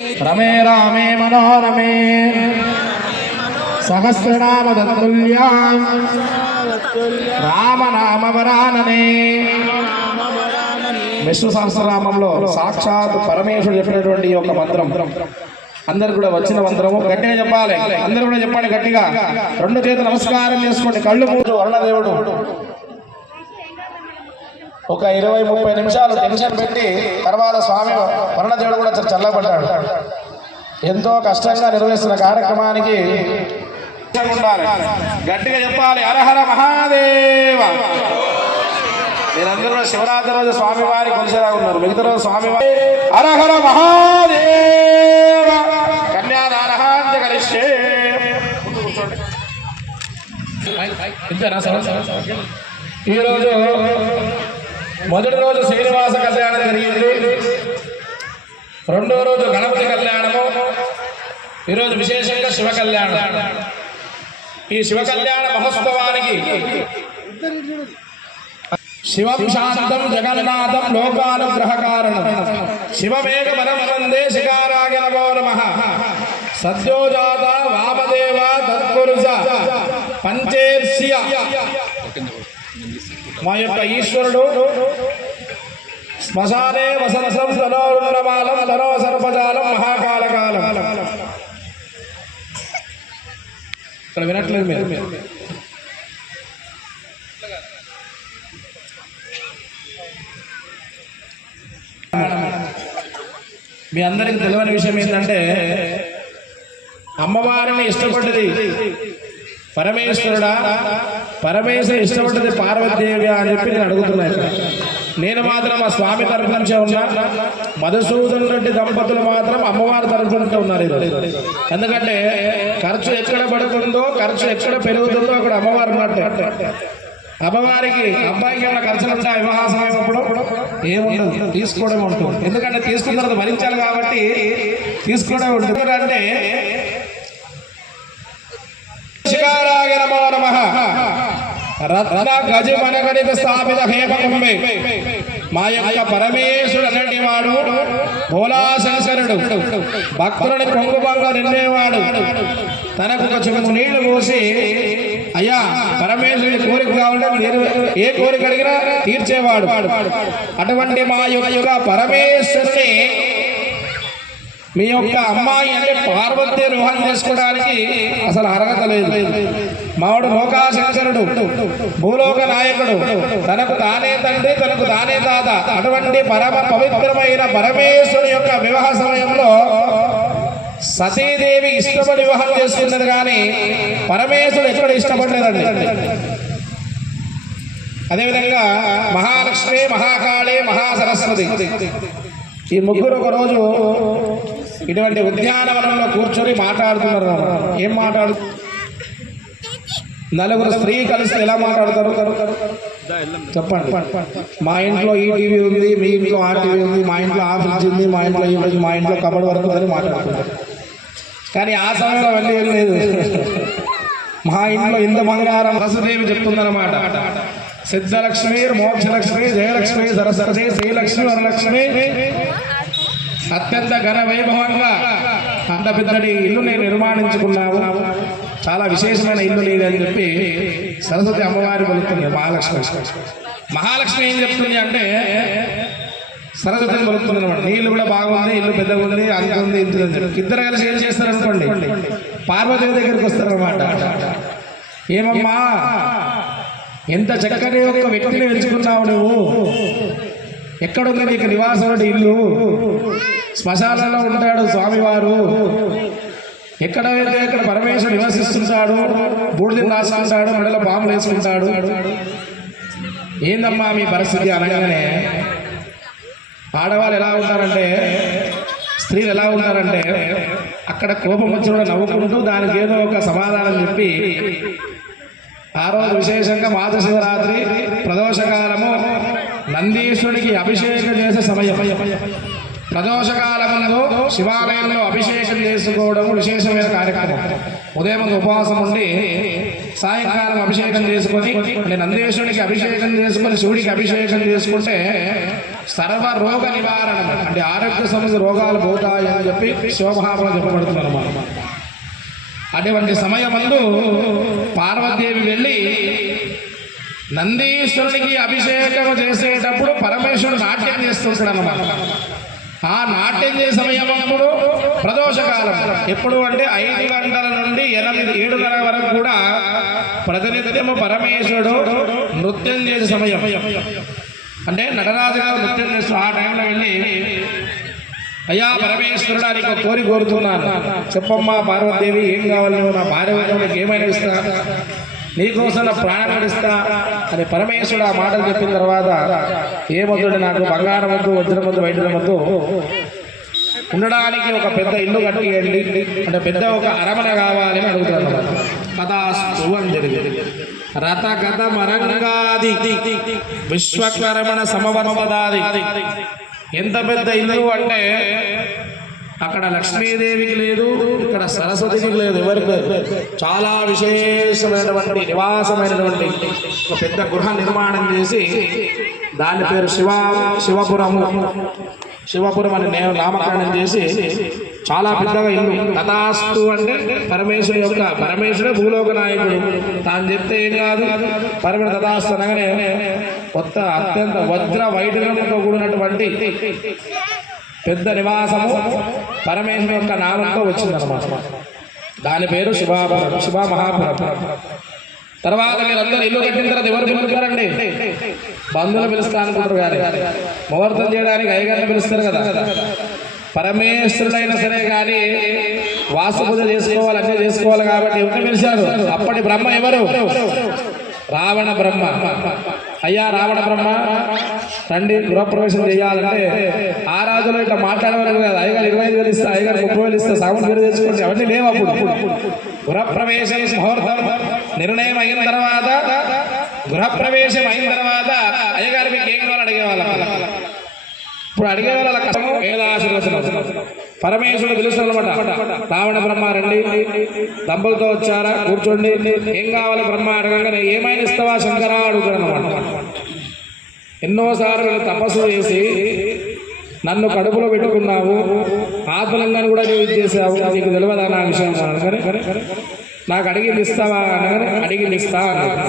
रमे रामे मनोरमे सहस्रनाम तत्तुल्यं राम नाम वरानने। విష్ణు సహస్రనామంలో సాక్షాత్ పరమేశ్వరుడు చెప్పినటువంటి ఒక మంత్రం అందరు కూడా వచ్చిన మంత్రము గట్టిగా చెప్పాలి. అందరూ కూడా చెప్పండి గట్టిగా. రెండు చేతులు నమస్కారం చేసుకోండి. కళ్ళు మూడు. వరుణదేవుడు ఒక 20-30 నిమిషాలు టెన్షన్ పెట్టి తర్వాత స్వామి వరుణదేవుడు కూడా చల్లబడ్డాడు. ఎంతో కష్టంగా నిర్వహిస్తున్న కార్యక్రమానికి గట్టిగా చెప్పాలి. హరహర మహాదేవ. మీరందరూ కూడా శివరాత్రి రోజు స్వామివారి కొలిసేలా ఉన్నారు. మిగతా రోజు స్వామివారి హరహర మహాదేవ కన్యాదానహాంత కలిసే. ఈరోజు మొదటి రోజు శ్రీనివాస కళ్యాణం జరిగింది. రెండో రోజు గణపతి కళ్యాణము. ఈరోజు విశేషంగా శివ కళ్యాణం. ఈ శివ కళ్యాణ మహోత్సవానికి శివం శాంతం జగన్నాథం లోకానుగ్రహ కారణం శివమేక బలం వందే శిఖారాయ నమో నమః. సద్యోజాత వామదేవ తత్పురుష పంచేర్ష్య. మా యొక్క ఈశ్వరుడు శ్మశానే వసనసం తనోరుణమాలం తనో సర్పజాలం మహాకాలకాలం. ఇక్కడ వినట్లేదు మీరు. మీ అందరికి తెలియని విషయం ఏంటంటే అమ్మవారిని ఇష్టపడ్డది పరమేశ్వరుడా, పరమేశ్వరుడు ఇష్టపడ్డది పార్వతీదేవి అని చెప్పి నేను అడుగుతున్నాను. నేను మాత్రం ఆ స్వామి తరఫు నుంచే ఉన్నా. మధుసూదన్ రెడ్డి దంపతులు మాత్రం అమ్మవారి తరఫు నుంచే ఉన్నారు. ఎందుకంటే ఖర్చు ఎక్కడ పడుతుందో, ఖర్చు ఎక్కడ పెరుగుతుందో అక్కడ అమ్మవారు మాట. అమ్మవారికి అబ్బాయికి ఏమైనా ఖర్చులు ఉంటాయి వివాహ సమయం అప్పుడు ఏముండదు, తీసుకోవడం ఉంటుంది. ఎందుకంటే తీసుకున్న తర్వాత భరించాలి కాబట్టి తీసుకోవడం ఉంటుంది. అంటే శిఖారాయ నమో నమః. రత్న గజ మనగణిత స్థాపిత హేమకుంభే. మా యొక్క పరమేశ్వరుడు అనేటి వాడు భోలాశంకరుడు. భక్తులని కొంగుబంగా నిండేవాడు. తనకు ఒక చుమ్ము నీళ్లు పోసి అయ్యా పరమేశ్వరుడి కోరిక కావాలంటే నేను ఏ కోరిక అడిగినా తీర్చేవాడు. అటువంటి మా యొక్క పరమేశ్వరుని మీ యొక్క అమ్మాయి అంటే పార్వతీ వివాహం చేసుకోవడానికి అసలు అర్హత లేదు. మావాడు లోకాశంకరుడు, భూలోక నాయకుడు, తనకు తానే తండ్రి, తనకు తానే తాత. అటువంటి పరమ పవిత్రమైన పరమేశ్వరుని యొక్క వివాహ సమయంలో సతీదేవి ఇష్టపడి వివాహం చేసుకున్నది కానీ పరమేశ్వరుడు ఎక్కడ ఇష్టపడలేదండి. అదేవిధంగా మహాలక్ష్మి, మహాకాళి, మహాసరస్వతి ఈ ముగ్గురు ఒకరోజు ఇటువంటి ఉద్యానవనంలో కూర్చొని మాట్లాడుతున్నారు. ఏం మాట్లాడు? నలుగురు స్త్రీ కలిసి ఎలా మాట్లాడతారు చెప్పండి. మా ఇంట్లో ఈ టీవీ ఉంది, మీ ఇంట్లో ఆ టీవీ ఉంది, మా ఇంట్లో ఆ ఫ్రిడ్జ్ ఉంది, మా ఇంట్లో ఈ ఫ్రిడ్జ్, మా ఇంట్లో కబడ్ వర్క్ ఉందని మాట్లాడుతుంటారు. కానీ ఆ సమయంలో వెళ్ళి లేదు. మా ఇంట్లో ఇంత బంగారం. వసుదేవి చెప్తుందన్నమాట. సిద్ధలక్ష్మి, మోక్షలక్ష్మి, జయలక్ష్మి, సరస్వతి, శ్రీలక్ష్మి, వరలక్ష్మి అత్యంత ఘన వైభవంగా అంత పెద్దటి ఇల్లు నేను నిర్మాణించుకున్నాము. చాలా విశేషమైన ఇల్లు లేదని చెప్పి సరస్వతి అమ్మవారి పలుకుతుంది. మహాలక్ష్మి ఏం చెప్తుంది అంటే సరస్వతిని పలుకుతుంది అనమాట. నీళ్ళు కూడా బాగుంది, ఇల్లు పెద్దగా ఉంది, అంత ఉంది, ఇంత ఉంది. ఇద్దరు కలిసి ఏం చేస్తారు అనుకోండి, పార్వతీదేవి దగ్గరికి వస్తారనమాట. ఏమమ్మా ఎంత చక్కని ఒక వ్యక్తిని ఎంచుకున్నావు నువ్వు, ఎక్కడుంది నీకు నివాసం ఇల్లు? శ్మశానంలో ఉంటాడు స్వామివారు. ఎక్కడైతే ఇక్కడ పరమేశ్వరుడు నివసిస్తుంటాడు, బూడిదని రాసుకుంటాడు, మెడలో పాములు వేసుకుంటాడు. ఏందమ్మా మీ పరిస్థితి అనగానే ఆడవాళ్ళు ఎలా ఉంటారంటే, స్త్రీలు ఎలా ఉంటారంటే అక్కడ కోపం వచ్చి కూడా నవ్వుకుంటూ దానికి ఏదో ఒక సమాధానం చెప్పి ఆ రోజు విశేషంగా మాత శివరాత్రి ప్రదోషకాలము నందీశ్వరుడికి అభిషేకం చేసే సమయం. ప్రదోషకాలములో శివాలయంలో అభిషేకం చేసుకోవడం విశేషమైన కార్యక్రమం. ఉదయం ఉపవాసం ఉండి సాయంకాలం అభిషేకం చేసుకొని నందీశ్వరుడికి అభిషేకం చేసుకొని శివుడికి అభిషేకం చేసుకుంటే సర్వ రోగ నివారణ అంటే ఆరోగ్య సంబంధ రోగాలు పోతాయని చెప్పి శివమహాపురం చెప్పబడుతుంది అన్నమాట. అటువంటి సమయమందు పార్వతీదేవి వెళ్ళి నందీశ్వరునికి అభిషేకం చేసేటప్పుడు పరమేశ్వరుడు నాట్యం చేస్తుంటాడు అన్నమాట. ఆ నాట్యం చేసే సమయమప్పుడు ప్రదోషకాలం ఎప్పుడు అంటే 5 గంటల నుండి 7:30 వరకు కూడా ప్రతినిత్యము పరమేశ్వరుడు నృత్యం చేసే సమయం. అంటే నటరాజు గారు నృత్యం చేస్తూ ఆ టైంలో వెళ్ళి అయ్యా పరమేశ్వరుడు నీకు కోరి కోరుతున్నాను, చెప్పమ్మా పార్వతీదేవి ఏం కావాలి, నువ్వు నా భార్య నీకు ఏమైనా ఇస్తా, నీకోసం నా ప్రాణం నడిస్తా అని పరమేశ్వరుడు ఆ మాటలు చెప్పిన తర్వాత ఏమొద్దు, నాకు బంగారం వద్దు, వజ్రం వద్దు, వైద్యుల వద్దు, ఉండడానికి ఒక పెద్ద ఇల్లు కట్టియండి అంటే పెద్ద ఒక అరమన కావాలని అడుగుతున్నాను. కథాస్తు అని జరిగింది. రథ కథ మరంగాది విశ్వకరమణ సమవర్తదాది. ఎంత పెద్ద ఇల్లు అంటే అక్కడ లక్ష్మీదేవికి లేదు, ఇక్కడ సరస్వతికి లేదు, ఎవరికి చాలా విశేషమైనటువంటి నివాసమైనటువంటి ఒక పెద్ద గృహ నిర్మాణం చేసి దాని పేరు శివపురం అని నేను నామకరణం చేసి చాలా పెద్దగా ఇల్లు. తథాస్తు అంటే పరమేశ్వరుడే భూలోక నాయకుడు, తాను చెప్తే ఏం కాదు. పరమేశ్వరుడు తథాస్తు అనగానే కొత్త అత్యంత వజ్ర వైఢూర్యంతో కూడినటువంటి పెద్ద నివాసము పరమేశ్వరు యొక్క నామంతో వచ్చిందన్నమాట. దాని పేరు శివమహాపురం. తర్వాత మీరందరూ ఇల్లు కట్టిన తర్వాత ఎవరు పిలుస్తారండి? బంధువులు పిలుస్తా అనుకుంటారు కానీ ముహూర్తం చేయడానికి అయ్యగారిని పిలుస్తారు కదా. పరమేశ్వరుడైనా సరే కానీ వాస్తు పూజ చేసుకోవాలి, అన్నీ చేసుకోవాలి కాబట్టి ఎవరిని పిలిచారు? అప్పటి బ్రహ్మ ఎవరు? రావణ బ్రహ్మ. అయ్యా రావణ బ్రహ్మ తండ్రి గృహప్రవేశం చేయాలంటే ఆ రాజులో ఇట్లా మాట్లాడేవారు కదా. అయ్యగారు 25,000 ఇస్తా, అయ్యగారు 30,000 ఇస్తా, సాగుని పేరు తెచ్చుకోండి, అవన్నీ లేవు. అప్పుడు గృహప్రవేశం ముహూర్తం నిర్ణయం అయిన తర్వాత, గృహప్రవేశం అయిన తర్వాత అయ్యగారు మీకు ఏం కావాలో అడిగేవాళ్ళ. ఇప్పుడు అడిగే వాళ్ళ కష్టము వేదాశీర్వచనం. పరమేశ్వరుడు పిలుస్తారనమాట. రావణ బ్రహ్మ రండి, దంపలతో వచ్చారా, కూర్చోండి, ఏం కావాలి బ్రహ్మ అడగంగానే ఏమైనా ఇస్తావా శంకరా అడుగుతాడు అనమాట. ఎన్నోసార్లు తపస్సు చేసి నన్ను కడుపులో పెట్టుకున్నావు, ఆత్మలంగాను కూడా నీవు ఇచ్చేసావు, నీకు తెలియదా నా విషయం అనగానే నాకు అడిగింది ఇస్తావా అనగానే అడిగింది ఇస్తా అన్నాడు.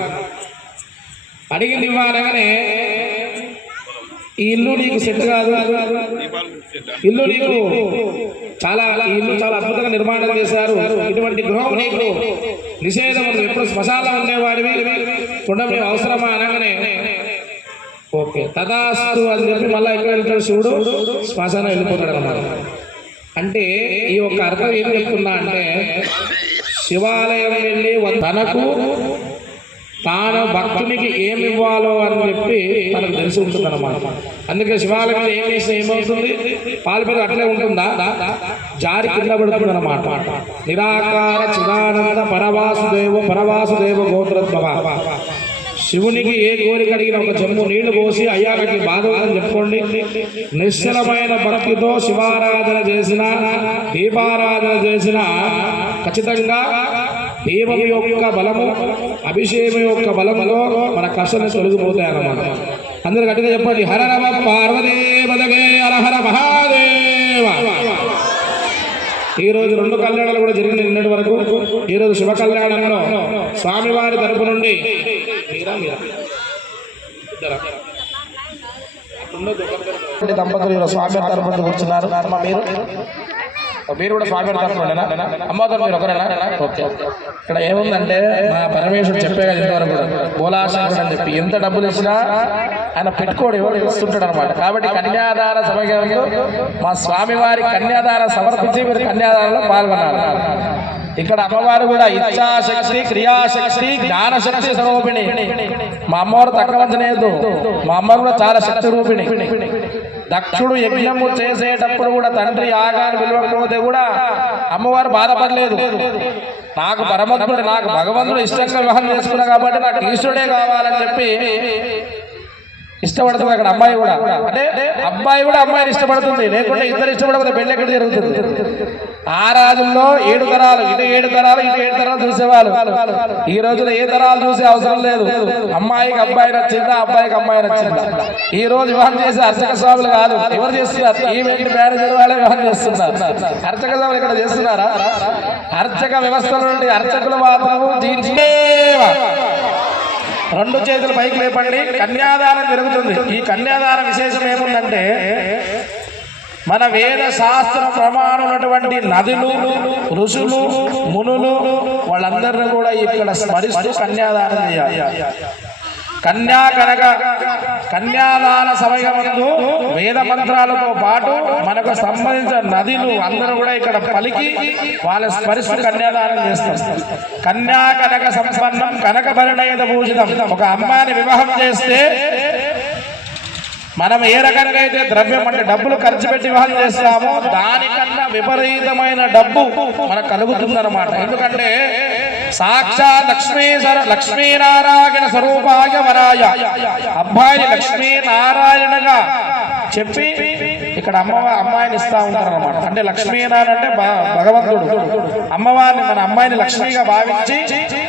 అడిగింది ఇవ్వ అనగానే ఈ ఇల్లు నీకు సెట్ కాదు, ఇల్లు నీకు ఈ ఇల్లు చాలా అద్భుతంగా నిర్మాణం చేశారు, ఇటువంటి గృహం నీకు నిషేధం, ఎప్పుడు శ్మశానం ఉండేవాడివి, ఉండడం అవసరమా అనగానే ఓకే తథాస్తు అని చెప్పి మళ్ళీ ఎక్కడ వెళ్తాడు శివుడు? శ్మశానం వెళ్ళిపోతాడు అన్నమాట. అంటే ఈ యొక్క అర్థం ఏం చెప్తున్నా అంటే శివాలయం వెళ్ళి తనకు తాను భక్తునికి ఏమి ఇవ్వాలో అని చెప్పి తనకు తెలిసి ఉంటుంది అన్నమాట. అందుకే శివాలయం ఏం చేస్తే ఏమవుతుంది? పాలు మీద అట్లే ఉంటుందా? జారి కింద పడుతుంది అన్నమాట. నిరాకార చిదానంద పరవాసుదేవ గోత్రోద్భవ. శివునికి ఏ కోరిక అడిగిన ఒక చెంబు నీళ్లు పోసి అయ్యా నాకు బాధ అని చెప్పుకోండి, నిశ్చలమైన భక్తితో శివారాధన చేసిన, దీపారాధన చేసిన ఖచ్చితంగా దీపం యొక్క బలము, అభిషేకం యొక్క బలములో మన కష్టాలు తొలగిపోతాయి అన్నమాట. అందరూ గట్టిగా చెప్పండి, హర నమ పార్వదేవదగే హర హర మహాదేవ. ఈరోజు 2 కళ్యాణాలు కూడా జరిగిన నిన్నటి వరకు. ఈరోజు శివ కళ్యాణంలో స్వామివారి తరపు నుండి దంపతులు స్వామి తరపు నుండి కూర్చున్నారు. మీరు కూడా స్వామి తరపున అమ్మవారు మీరు ఒకరేనా? ఓకే. ఇక్కడ ఏముందంటే మా పరమేశ్వరుడు చెప్పే కదా ఇంతవరకు బోలాశంకరుడు అని చెప్పి ఎంత డబ్బులు ఇచ్చినా ఆయన పెట్టుకోడు, ఎవరు ఇస్తుంటాడు అనమాట. కాబట్టి కన్యాదాన సమయంలో మా స్వామివారి కన్యాదానం సమర్పించి మీరు కన్యాదానంలో పాల్గొన్నారు. ఇక్కడ అమ్మవారు కూడా ఇచ్ఛాశక్తి, క్రియాశక్తి, జ్ఞానశక్తి స్వరూపిణి. మా అమ్మవారు తక్కువంచలేదు, మా అమ్మవారు కూడా చాలా శక్తి రూపిణి. దక్షుడు యజ్ఞము చేసేటప్పుడు కూడా తండ్రి యాగాన్ని పిలవకపోతే కూడా అమ్మవారు బాధపడలేదు. నాకు పరమత్ముడు, నాకు భగవంతుడు ఇష్టంగా వివాహం చేసుకున్నా కాబట్టి నాకు ఈశ్వరుడే కావాలని చెప్పి ఇష్టపడుతుంది. అక్కడ అమ్మాయి కూడా అంటే అబ్బాయి కూడా అమ్మాయిని ఇష్టపడుతుంది, లేకుంటే ఇద్దరు ఇష్టపడకపోతే పెళ్ళి ఎక్కడ జరుగుతుంది? ఆ రాజుల్లో 7 తరాలు, ఇటు 7 తరాలు, ఇటు 7 తరాలు చూసేవాళ్ళు. ఈ రోజులో ఏ తరాలు చూసే అవసరం లేదు. అమ్మాయికి అబ్బాయి నచ్చిందా, అబ్బాయికి అమ్మాయి నచ్చిందా. ఈ రోజు వివాహం చేసే అర్చక స్వాములు కాదు, ఎవరు చేస్తున్నారు? ఈవెంట్ మేనేజర్ వాళ్ళే వివాహం చేస్తున్నారు. అర్చక స్వాములు ఇక్కడ చేస్తున్నారా? అర్చక వ్యవస్థ నుండి అర్చకులు మాత్రము రెండు చేతులు పైకి లేపండి. కన్యాదానం జరుగుతుంది. ఈ కన్యాదాన విశేషం ఏముందంటే, మన వేద శాస్త్ర ప్రమాణం ఉన్నటువంటి నదులు, ఋషులు, మునులు వాళ్ళందరినీ కూడా ఇక్కడ స్మరిస్తూ కన్యాదానం చేయాలి. కన్యాదాన సమయమందు వేద మంత్రాలతో పాటు మనకు సంబంధించిన నదులు అందరూ కూడా ఇక్కడ పలికి వాళ్ళ స్మరిస్తూ కన్యాదానం చేస్తారు. కన్యా కనక సంపన్నం కనక పరిణయత భూషితం. ఒక అమ్మాయిని వివాహం చేస్తే మనం ఏ రకంగా అయితే ద్రవ్యం అంటే డబ్బులు ఖర్చు పెట్టి వివాహం చేస్తామో దానికన్నా విపరీతమైన డబ్బు మనకు కలుగుతుందన్నమాట. ఎందుకంటే సాక్షాత్ లక్ష్మీనారాయణ స్వరూపాయ వరాయ, అబ్బాయిని లక్ష్మీనారాయణగా చెప్పి ఇక్కడ అమ్మాయిని ఇస్తా ఉంటారు అనమాట. అంటే లక్ష్మీనారాయణ అంటే భగవంతుడు, అమ్మవారిని మన అమ్మాయిని లక్ష్మిగా భావించి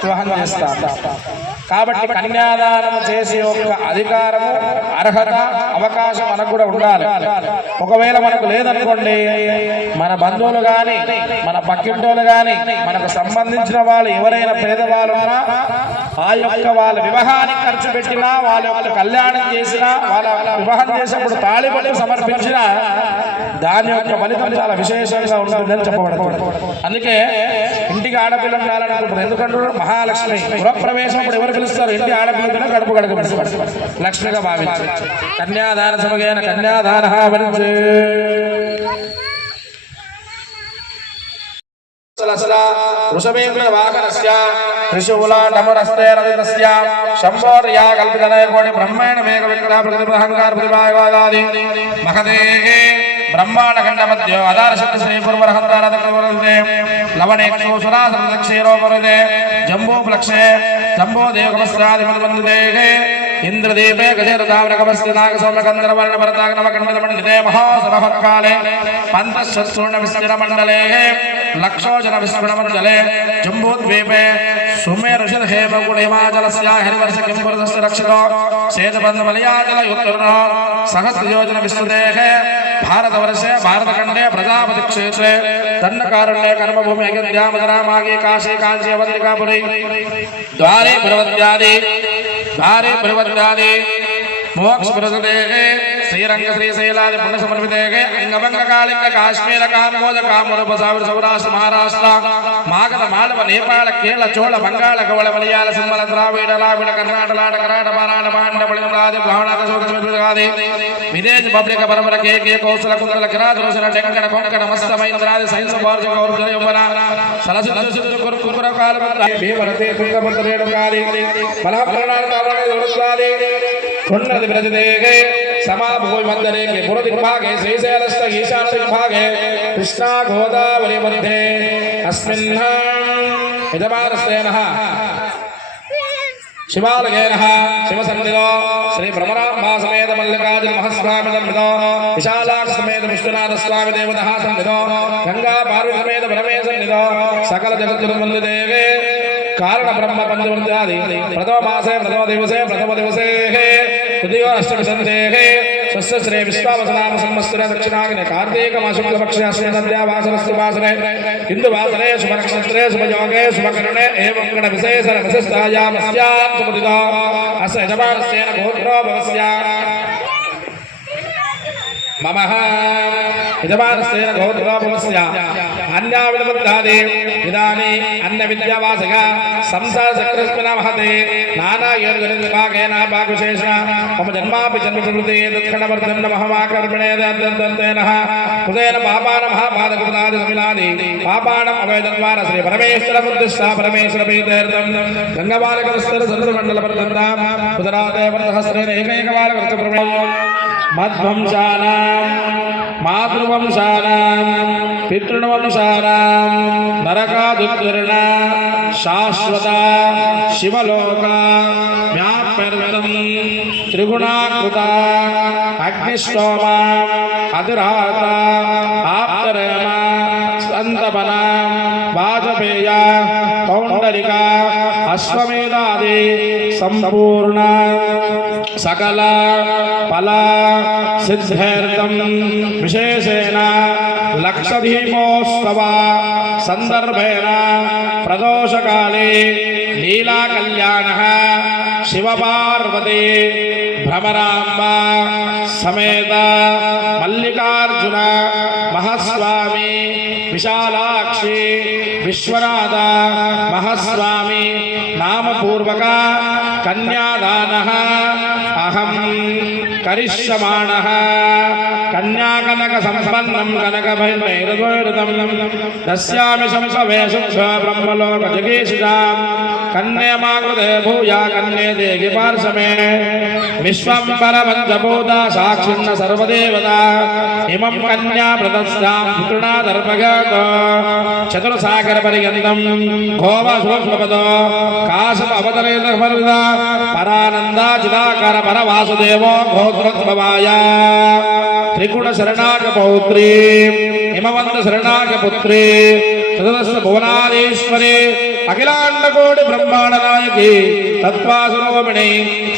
వివాహం చేస్తారు. కాబట్టి కన్యాదానం చేసే యొక్క అధికారము, అర్హత, అవకాశం మనకు కూడా ఉండాలి. ఒకవేళ మనకు లేదనుకోండి, మన బంధువులు కానీ, మన పక్కింటోళ్ళు కానీ, మనకు సంబంధించిన వాళ్ళు ఎవరైనా పేదవాళ్ళు ఉన్నా ఆ యొక్క వాళ్ళ వివాహానికి ఖర్చు పెట్టినా, వాళ్ళ యొక్క కళ్యాణం చేసినా, వాళ్ళ వివాహం చేసినప్పుడు తాళిబొట్టు సమర్పించినా దాని యొక్క ఫలితం చాలా విశేషంగా ఉంటుందని చెప్పబడుతుంది. అందుకే ఇంటికి ఆడపిల్ల ఉండాలనుకుంటారు. ఎందుకంటే మహాలక్ష్మి గృహప్రవేశం అప్పుడు ఎవరు పిలుస్తారు? ఇంటి ఆడపిల్లతో కడుపు కడుపు లక్ష్మిగా భావించి కన్యాదాన సమగైన కన్యాదాన వృషభేంద్ర వాహనస్య త్రిశూలాటమరస్తే రథితస్య శంభోర్యా కల్పితనయకోటి బ్రహ్మేణ వేగ విక్రమ ప్రతిభహంకార ప్రతిభావాదాది మహదేః బ్రహ్మాండ ఖండ మధ్య ఆధార శక్తి శ్రీ పూర్వరహంతారదే లవణేక్షో సురాసక్షేరో వరదే జంబోప్లక్షే జంబో దేవకమస్రాది మందేః ఇంద్రదీపే గజేరదావనకమస్తి నాగసౌమ్యకందరవర్ణ భరతాగ్నవకండమండితే మహాసభకాలే పంతశూర్ణ విస్తర మండలే లక్షోజన విస్మరణమండలే జంబూద్వీపే సుమేరుషిర హేమగుణహిమాచలస్య హరివర్ష కింపురదస్య రక్షితో సేతుబంధమలయాచల యుత్తరుణో సహస్రయోజన విస్తృతేః భారతవర్షే భారతఖండే ప్రజాపతి క్షేత్రే దండకారణ్యే కర్మభూమి అయోధ్యా మధురా మాగే కాశీ కాంచీ అవధికాపురి ద్వారే ప్రవద్యాది మోక్ష ప్రసదేః శ్రీరంగ శ్రీశైలాది పుణ్య సమర్పితేః అంగభంగ కాళింగ కాశ్మీర కామోద కామురూప సావిర సౌరాష్ట్ర మహారాష్ట్ర మాగధ మాళవ నేపాళ కేరళ చోళ బంగాళ కవళ మలయాళ సింహళ ద్రావిడ లావిడ కర్ణాటలాట కరాట పారాట పాండ పళింద్రాది బ్రాహ్మణాది విదేశీ పబ్లిక పరమర కే కౌశల కుందల కిరాదురసన టెంకణ కొంకణ మస్త మహేంద్రాది సైన్స్ వార్ష గౌరవ యౌవన సలసిద్ధ సిద్ధ కురుకుర కాల భీమరతే తుంగభద్రేడు కాలి మలహప్రణాల తావణ దొరుకుతాది కొండది బ్రజదేః समाभूमि मंदरे के पूर्व दिग्भागे श्रीशैलस्थ ईशान दिग्भागे कृष्णा गोदावरी मध्ये अस्मिन् यजमानस्तेनः शिवालयेनः शिवसन्निधौ श्री भ्रमराम्बा समेत मल्लिकार्जुन महास्वामी सन्निधौ विशालाक्ष समेत विश्वनाथ स्वामी देवतः सन्निधौ गंगा पार्वती समेत परमेश्वर सन्निधौ सकल जगद्गुरुवन्दितेः कारण ब्रह्म पंचवर्त्यादि प्रथम मासे प्रथम दिवसे तृतीयो अष्टमी सन्धेः स्वस्य श्री विश्वावसनाम संवत्सरे दक्षिणाग्ने कार्तिक मास शुक्लपक्षे अस्मिन् नद्या वासरस्तु वासरे हिन्दु वासरे शुभ नक्षत्रे शुभ योगे शुभ करणे एवं गण विशेषण विशिष्टायामस्यात् सुमुदितो अस्य यजमानस्येन गोत्रो भवस्य ममः यजमानस्येन गोत्रो भवस्य अन्याविदबद्धादि इदानी अन्य विद्यावासग संसार चक्रस्मिन् महते नाना योर्गनिर्भागेन भागविशेषेण मम जन्मापि जन्मप्रवृत्ति दुःखवर्धन महमाकर्मणे दन्तनः कृतेन पापान महापादकृतादि समिलादि पापानम् अवैधद्वार श्री परमेश्वर बुद्धिस्था परमेश्वर प्रीत्यर्थं गंगाबालकस्तर चंद्रमण्डलपर्यन्तं उदरादेवसहस्रेण एकैकबालकृतप्रभो मध्वंशानां मातृवंशानां पितृवंशानां नरकादुत्तीर्णा शाश्वता शिवलोका व्याप्यर्वतं त्रिगुणाकृता अग्निष्टोमा अधिराता आप्तरमा संत వాజపేయ పౌండరిక అశ్వమేధాది సంపూర్ణ సకల ఫల సిద్ధ్యర్థం విశేషేణ లక్షదీపోత్సవ సందర్భేన ప్రదోషకాలే లీలా కళ్యాణ శివపార్వతి భ్రమరాంబ సమేత మల్లికార్జున మహాస్వామి విశాలాక్షి విశ్వనాథ మహాస్వామి నామపూర్వక కన్యాదాన అహం కరిష్యమాణః కన్యాకనక సంపన్నం కనకభైర్వైరద్వైరతం దస్యామి సంసవే శుద్ధ బ్రహ్మలోక జగేషితాం కన్యమాకృతే భూయా కన్యే దేగి పార్శమే విశ్వంబర పంచభూత సాక్షిన్న సర్వదేవతా ఇమం కన్యా ప్రదస్తాం పుత్రుణాదర్భగత చతుర్సాగర పర్యంతం ఘోమ సూక్ష్మపదో కాశం అవతరేత పరానందా చిదాకర పర వాసుదేవో గోత్రోద్భవాయ త్రిగుణ శరణాక పౌత్రీ హిమవంత శరణాక పుత్రీ చతుర్దశ భువనాధీశ్వరి అఖిలాండకోటి బ్రహ్మాండ నాయకి తత్వాసురోమిణి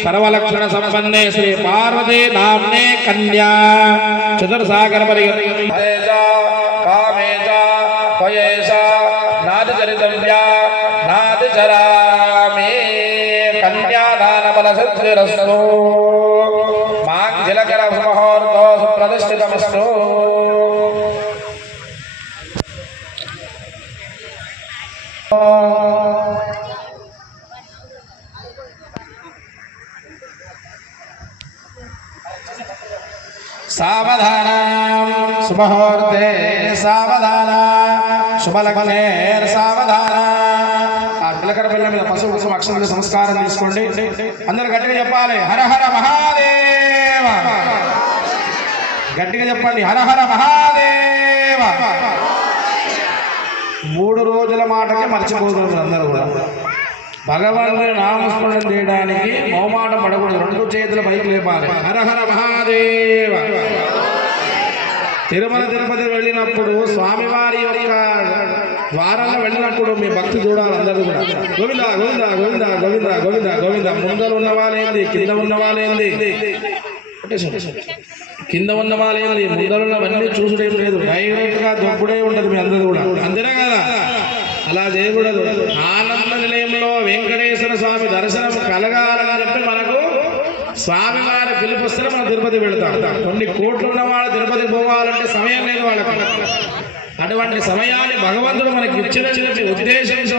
సర్వలక్షణ సంపన్నే శ్రీ పార్వతీ నామ్నే కన్యా చతుర్సాగర పర్యంతం కామేజ పయేష నాదిచరితవ్యా నాదిచరామి కన్యాదాన బల సిద్ధిరస్తు మాంగళకర ముహూర్తో సుప్రతిష్ఠితమస్తు. సావధాన సుముహూర్తే సావధాన శుభలగ్నే సావధాన. ఆ పిల్లకర పిల్ల మీద పశువు కోసం అక్షరాలు సంస్కారం తీసుకోండి. అందరూ గట్టిగా చెప్పాలి హర హర మహాదేవ. గట్టిగా చెప్పండి హర హర మహాదేవ. 3 రోజుల మాటకి మర్చిపోతున్నారు అందరూ కూడా. భగవంతుని నామస్మరణ చేయడానికి మౌమాటం పడకూడదు. 2 చేతుల పైకి లేపాలి హర హర మహాదేవ. తిరుమల తిరుపతి వెళ్ళినప్పుడు స్వామివారి యొక్క ద్వారాల్లో వెళ్ళినప్పుడు మీ భక్తి చూడాలి అందరూ కూడా. గోవింద గోవింద గోవింద గోవింద గోవింద గోవింద. ముందర ఉన్న వాళ్ళేంది, కింద ఉన్న వాళ్ళేంది, కింద ఉన్న వాళ్ళేంది, ముందర ఉన్నవన్నీ చూసుడేం లేదు. డైరెక్ట్ గా దొప్పుడే ఉంటది మీ అందరూ కూడా. అంతేనా కదా? అలా చేయకూడదు. ఆనంద నిలయంలో వెంకటేశ్వర స్వామి దర్శనం కలగాలని చెప్పి మనకు స్వామివారి పిలుపుస్తే మనం తిరుపతి వెళతాం. కొన్ని కోట్లు ఉన్న వాళ్ళు తిరుపతికి పోవాలంటే సమయం లేదు వాళ్ళకి. అటువంటి సమయాన్ని భగవంతుడు మనకి ఇచ్చిన ఉద్దేశంతో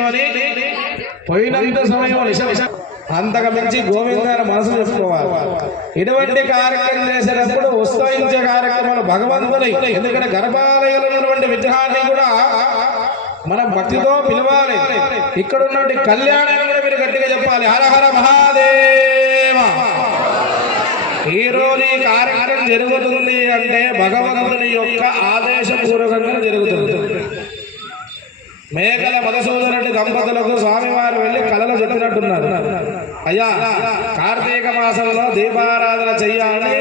పోయినంత సమయం అంతకు మించి గోవిందాన్ని మనసు చెప్పుకోవాలి. ఇటువంటి కార్యక్రమం చేసేటప్పుడు ఉత్సవించే కార్యక్రమాలు భగవంతుని, ఎందుకంటే గర్భాలయంలో ఉన్నటువంటి విగ్రహాన్ని కూడా మనం భక్తితో పిలవాలి. ఇక్కడ ఉన్నటువంటి కళ్యాణాన్ని కూడా మీరు గట్టిగా చెప్పాలి హర హర మహాదేవ. ఈ రోజు ఈ కార్యక్రమం జరుగుతుంది అంటే భగవంతుని యొక్క ఆదేశపూర్వకంగా జరుగుతుంది. మేకల మధుసూదనుడి దంపతులకు స్వామివారు వెళ్ళి కళలో చెప్పినట్టున్నారు, అయ్యా కార్తీక మాసంలో దీపారాధన చెయ్యాలి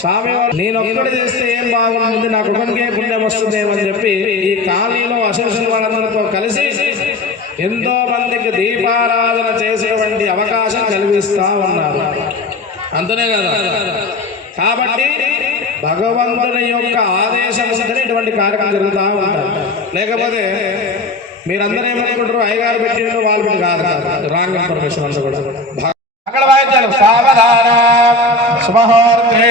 స్వామివారు. నేనొక్కటి చేస్తే ఏం బాగుంటుంది, నాకు ఒకరికే పుణ్యం వస్తుందేమని చెప్పి ఈ కాలనీలో అసోసియేషన్ వాళ్ళందరితో కలిసి ఎంతో మందికి దీపారాధన చేసేటువంటి అవకాశం కలిగిస్తా ఉన్నారు. అంతనే కదా? కాబట్టి భగవంతుని యొక్క ఆదేశం ఉంటేనే ఇటువంటి కార్యక్రమం జరుగుతూ ఉంటారు. లేకపోతే మీరందరూ ఏమనుకుంటారు, అయ్యగారు పెట్టిండ్రు వాళ్ళు పెట్టి కాదు. రాంగ్ ఇన్ఫర్మేషన్ అంతా కూడా. అక్కడ వాయిద్యాలు సావధాన శుభహోర్తే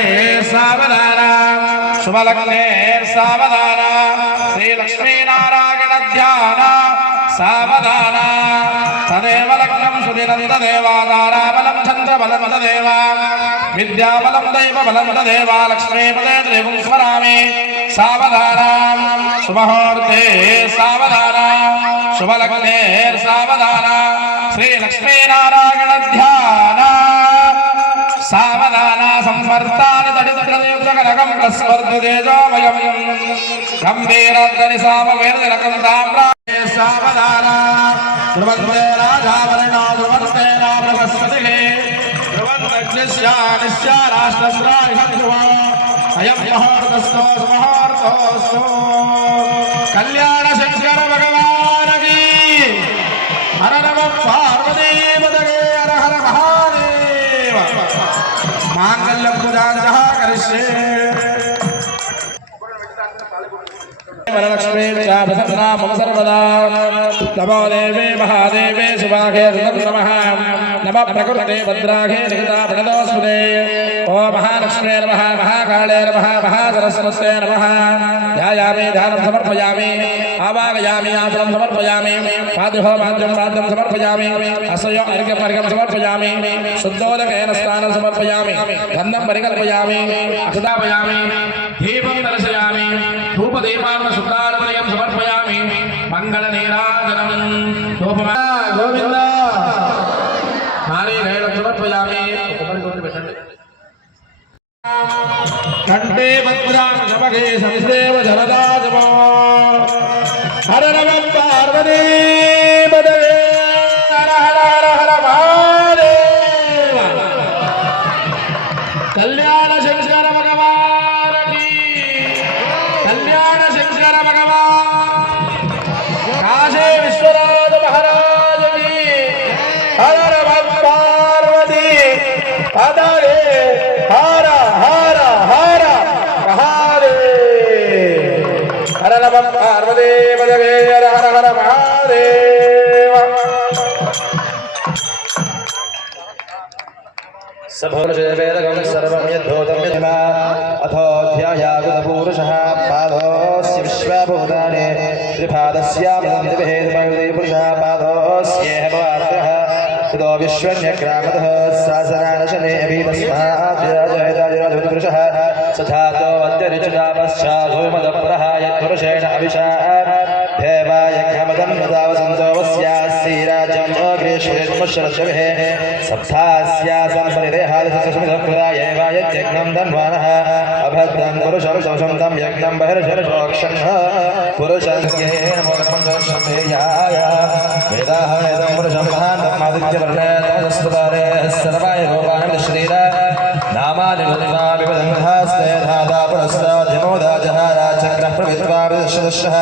సావధాన శుభలగ్నే సావధాన శ్రీ లక్ష్మీనారాయణ ధ్యాన సావధాన తదేవ లగ్నం సుదినంత దేవాదారా బలం చంద్ర బలం దేవా విద్యాబలం దైవ బలం దేవా లక్ష్మీపదే దేవం స్మరామి సావధాన శుభహోర్తే సావధాన శుభలగ్నే సావధాన శ్రీ లక్ష్మీనారాయణ ధ్యాన సావధాన సంవర్తాని తడితృగం ప్రస్వర్ధేజోమయం గంభీరద్దని సామవేదనకం తామ్రా సావధాన ధ్రువంతే రాజావరణా ధ్రువంతే రామస్పతిః ధ్రువంతస్య రాష్ట్రస్రాహిధ్రువ అయం మహోర్తస్థో సుమహోర్తోస్తు. కళ్యాణ శంకర భగవానకి పార్వతీపదగే హర హర మహాదేవ మాంగళ్య పూజాంజః కరిష్యే వరలక్ష్మీ ప్రసన్నా మమ సర్వదా నమో దేవే మహాదేవే శివాఘే నమః నమ ప్రకృతే భద్రాఘే నిహితా ప్రణతోస్మృతే ఓ మహాలక్ష్మే నమః మహాకాళే నమః మహాసరస్వతే నమః ధ్యాయామి ధ్యానం సమర్పయామి ఆవాగయామి ఆసనం సమర్పయామి పాద్యో పాద్యం పాద్యం సమర్పయామి అసయో అర్ఘ్యం అర్ఘ్యం సమర్పయామి శుద్ధోదకేన స్నానం సమర్పయామి గంధం పరికల్పయామి అక్షతాపయామి దీపం దర్శయామి ధూపదీపాలను శుద్ధారమయం సమర్పయామి మంగళ నీరాజనం ధూపమా గోవింద నారీకేళం సమర్పయామి పెట్టండి కంఠే భద్రాం నమగే సందేవ జలదాజమో హర నమ పార్వతీ పదవే హర హర హర హర మహాదేవ కళ్యాణ శంకర భగవానకి కళ్యాణ శంకర భగవాన్ కాశీ విశ్వనాథ మహారాజకి హర నమ పార్వతీ పదవే హర హర హర మహాదేవ హర నమ పార్వతీ పదవే హర హర హర మహాదేవ సభోషేవేదగం సర్వం యద్ధోతం యజ్మా అథోధ్యాయాగుతపూరుషः పాదోస్య విశ్వభూతాని త్రిపాదస్యామృతం దివేదమయుధీపురుషः పాదోస్యేహ భవార్గः తదో విశ్వన్యగ్రామతః శాసనానశనే అభితస్మాద్యాజయతాజిరాజపురుషः సధాతో అద్యరిచుదాపశ్చాధూమదప్రహాయ పురుషేణ అభిషా దేవాయజ్ఞమదం నదావసంతో వస్యాస్సీరాజ్యం అగ్రేష్వేత్మశరశవిః సప్తాస్యాసం పరిదేహాదసమిదకృదాయేవాయజ్ఞం ధన్వానः అభద్రం పురుషం శోషం తం యజ్ఞం బహిర్షోక్షణః పురుషస్యేన మూలమందోషమేయాయ వేదాః వేదం పురుషం మహాన్నమాదిత్యవర్ణే తమస్వతారే సర్వాయ రూపాయ శ్రీర నామాని గుణా వివదంధాస్తే ధాతా పురస్తా ధిమోదా జహారా చక్ర ప్రవిద్వా విదశదశః